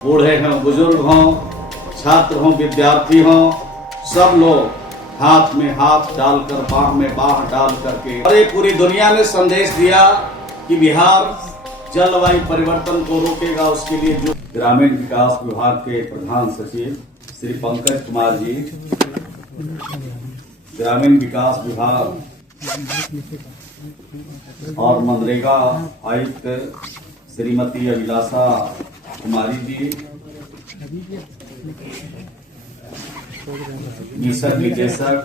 बूढ़े हों, बुजुर्ग हों, छात्र हों, विद्यार्थी हों, सब लोग हाथ में हाथ डालकर, बाह में बाह डाल करके और पूरी दुनिया में संदेश दिया कि बिहार जलवायु परिवर्तन को रोकेगा। उसके लिए जो ग्रामीण विकास विभाग के प्रधान सचिव श्री पंकज कुमार जी, ग्रामीण विकास विभाग और मनरेगा आयुक्त श्रीमती अभिलाषा कुमारी जी, मिशन निदेशक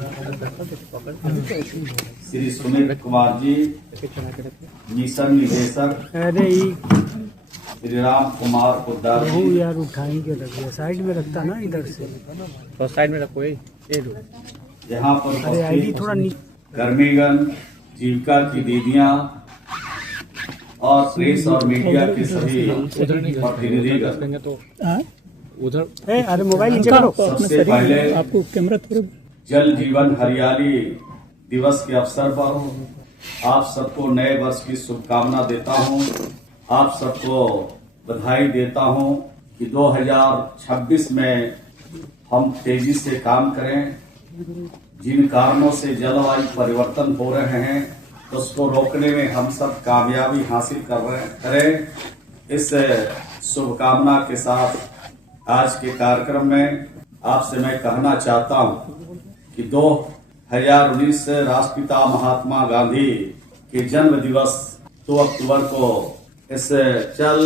श्री सुनील कुमार जी, मिशन निदेशक श्री राम कुमार पोद्दार जी। यार उठाएंगे लगे साइड में रखता ना, इधर से तो साइड में रखो। यहाँ पर आईडी थोड़ा गर्मीगन, जीविका की दीदियां और प्रेस और मीडिया के सभी प्रतिनिधिगण, तो उधर अरे मोबाइल नीचे करो। सबसे पहले आपको कैमरा थोड़ा जल जीवन हरियाली दिवस के अवसर पर आप सबको नए वर्ष की शुभकामना देता हूं। आप सबको बधाई देता हूं कि 2026 में हम तेजी से काम करें। जिन कारणों से जलवायु परिवर्तन हो रहे हैं उसको रोकने में हम सब कामयाबी हासिल करें। इस शुभकामना के साथ आज के कार्यक्रम में आपसे मैं कहना चाहता हूं कि 2019 राष्ट्रपिता महात्मा गांधी के जन्म दिवस 2 अक्टूबर को इस जल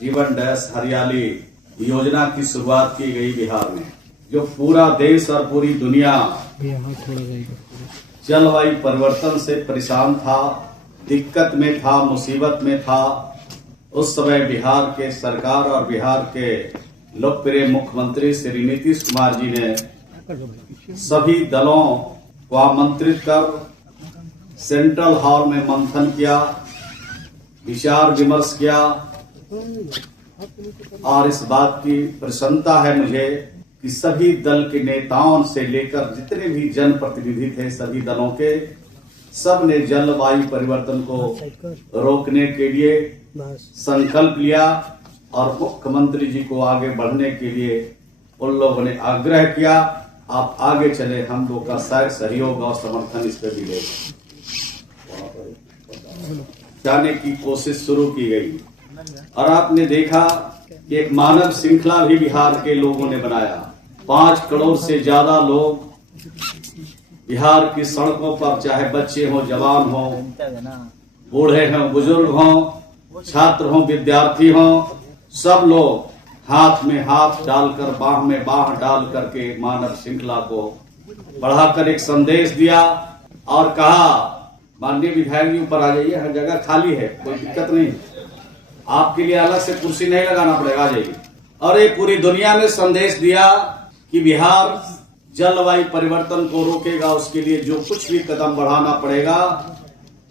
जीवन हरियाली योजना की शुरुआत की गई बिहार में, जो पूरा देश और पूरी दुनिया जलवायु परिवर्तन से परेशान था, दिक्कत में था, मुसीबत में था। उस समय बिहार के सरकार और बिहार के लोकप्रिय मुख्यमंत्री श्री नीतीश कुमार जी ने सभी दलों को आमंत्रित कर सेंट्रल हॉल में मंथन किया, विचार विमर्श किया और इस बात की प्रसन्नता है मुझे कि सभी दल के नेताओं से लेकर जितने भी जनप्रतिनिधि थे, सभी दलों के, सब ने जलवायु परिवर्तन को रोकने के लिए संकल्प लिया और मुख्यमंत्री जी को आगे बढ़ने के लिए उन लोगों ने आग्रह किया, आप आगे चले, हम लोग का सहयोग और समर्थन इस पर मिलेगा। जाने की कोशिश शुरू की गई और आपने देखा कि एक मानव श्रृंखला भी बिहार के लोगों ने बनाया। 5 करोड़ से ज्यादा लोग बिहार की सड़कों पर, चाहे बच्चे हों, जवान हों, बूढ़े हों, बुजुर्ग हों, छात्र हों, विद्यार्थी हों, सब लोग हाथ में हाथ डालकर, बाह में बाह डाल करके मानव श्रृंखला को बढ़ाकर एक संदेश दिया और कहा, माननीय विधायक जी ऊपर आ जाइए, हर जगह खाली है, कोई दिक्कत नहीं, आपके लिए अलग से कुर्सी नहीं लगाना पड़ेगा, आ जाइए। और ये पूरी दुनिया में संदेश दिया कि बिहार जलवायु परिवर्तन को रोकेगा। उसके लिए जो कुछ भी कदम बढ़ाना पड़ेगा,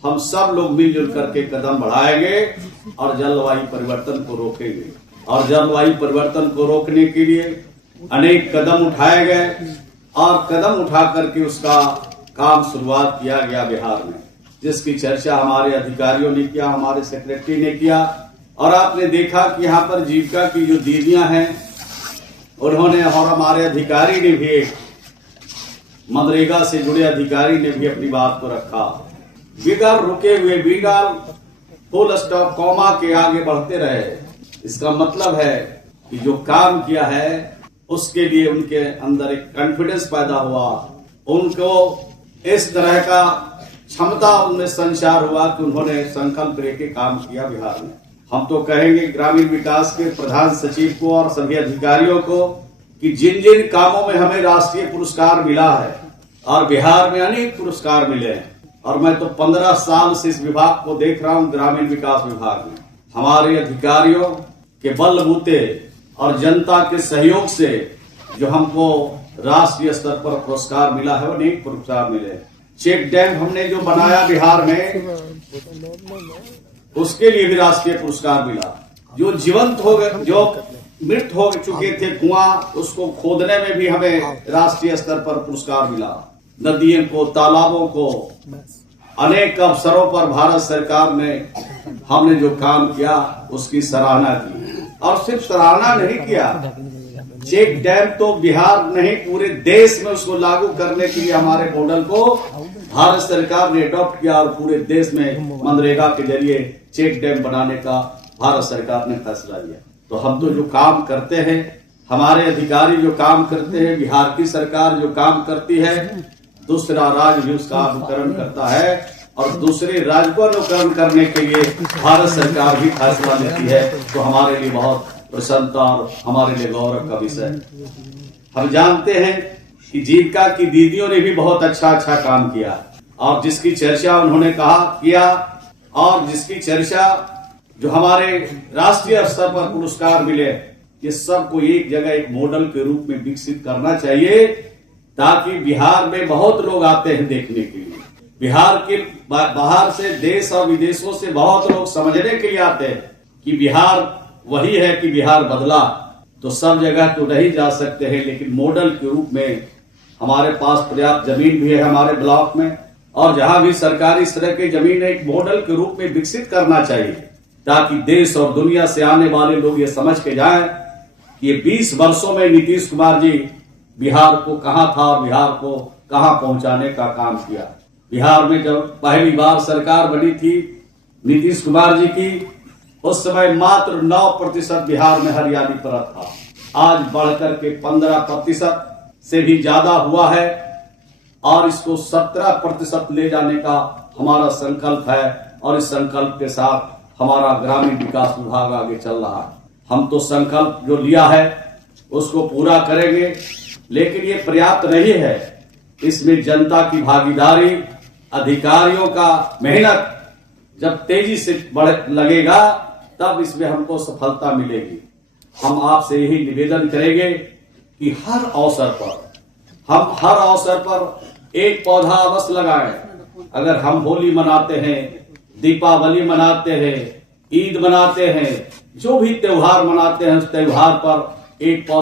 हम सब लोग मिलजुल करके कदम बढ़ाएंगे और जलवायु परिवर्तन को रोकेंगे। और जलवायु परिवर्तन को रोकने के लिए अनेक कदम उठाए गए और कदम उठा करके उसका काम शुरुआत किया गया बिहार में, जिसकी चर्चा हमारे अधिकारियों ने किया, हमारे सेक्रेटरी ने किया। और आपने देखा कि यहाँ पर जीविका की जो दीदियां हैं उन्होंने, और हमारे अधिकारी ने भी, मनरेगा से जुड़े अधिकारी ने भी अपनी बात को रखा, बिगड़ रुके हुए, बिगड़ फुल स्टॉप कॉमा के आगे बढ़ते रहे। इसका मतलब है कि जो काम किया है उसके लिए उनके अंदर एक कॉन्फिडेंस पैदा हुआ, उनको इस तरह का क्षमता उनमें संचार हुआ कि उन्होंने संकल्प लेके काम किया बिहार में। हम तो कहेंगे ग्रामीण विकास के प्रधान सचिव को और सभी अधिकारियों को कि जिन जिन कामों में हमें राष्ट्रीय पुरस्कार मिला है और बिहार में अनेक पुरस्कार मिले हैं, और मैं तो 15 साल से इस विभाग को देख रहा हूं, ग्रामीण विकास विभाग में हमारे अधिकारियों के बलबूते और जनता के सहयोग से जो हमको राष्ट्रीय स्तर पर पुरस्कार मिला है, अनेक पुरस्कार मिले। चेक डैम हमने जो बनाया बिहार में, उसके लिए भी राष्ट्रीय पुरस्कार मिला। जो जीवंत हो गए, जो मृत हो चुके थे कुआं, उसको खोदने में भी हमें राष्ट्रीय स्तर पर पुरस्कार मिला। नदियों को, तालाबों को, अनेक अवसरों पर भारत सरकार ने हमने जो काम किया उसकी सराहना की। और सिर्फ सराहना नहीं किया, चेक डैम तो बिहार नहीं पूरे देश में उसको लागू करने के लिए हमारे मॉडल को भारत सरकार ने अडॉप्ट किया और पूरे देश में मनरेगा के जरिए चेक डैम बनाने का भारत सरकार ने फैसला लिया। तो हम तो जो काम करते हैं, हमारे अधिकारी जो काम करते हैं, बिहार की सरकार जो काम करती है, दूसरा राज्य भी उसका अनुकरण करता है और दूसरे राज्य को अनुकरण करने के लिए भारत सरकार भी फैसला लेती है। तो हमारे लिए बहुत प्रसन्नता और हमारे लिए गौरव का विषय। हम जानते हैं कि जीविका की दीदियों ने भी बहुत अच्छा काम किया और जिसकी चर्चा उन्होंने किया और जिसकी चर्चा जो हमारे राष्ट्रीय स्तर पर पुरस्कार मिले, ये सबको एक जगह एक मॉडल के रूप में विकसित करना चाहिए, ताकि बिहार में बहुत लोग आते हैं देखने के लिए। बिहार के बाहर से देश और विदेशों से बहुत लोग समझने के लिए आते हैं कि बिहार वही है कि बिहार बदला। तो सब जगह तो नहीं जा सकते हैं, लेकिन मॉडल के रूप में हमारे पास पर्याप्त जमीन भी है हमारे ब्लॉक में, और जहां भी सरकारी इस तरह की जमीन है, एक मॉडल के रूप में विकसित करना चाहिए, ताकि देश और दुनिया से आने वाले लोग ये समझ के जाएं कि ये 20 वर्षों में नीतीश कुमार जी बिहार को कहां था और बिहार को कहां पहुंचाने का काम किया। बिहार में जब पहली बार सरकार बनी थी नीतीश कुमार जी की, उस समय मात्र 9% बिहार में हरियाली परत था। आज बढ़कर के 15% से भी ज्यादा हुआ है और इसको 17% ले जाने का हमारा संकल्प है और इस संकल्प के साथ हमारा ग्रामीण विकास विभाग आगे चल रहा है। हम तो संकल्प जो लिया है उसको पूरा करेंगे, लेकिन ये पर्याप्त नहीं है। इसमें जनता की भागीदारी, अधिकारियों का मेहनत जब तेजी से लगेगा, तब इसमें हमको सफलता मिलेगी। हम आपसे यही निवेदन करेंगे कि हर अवसर पर एक पौधा अवश्य लगाएं। अगर हम होली मनाते हैं, दीपावली मनाते हैं, ईद मनाते हैं, जो भी त्योहार मनाते हैं, उस त्योहार पर एक पौधा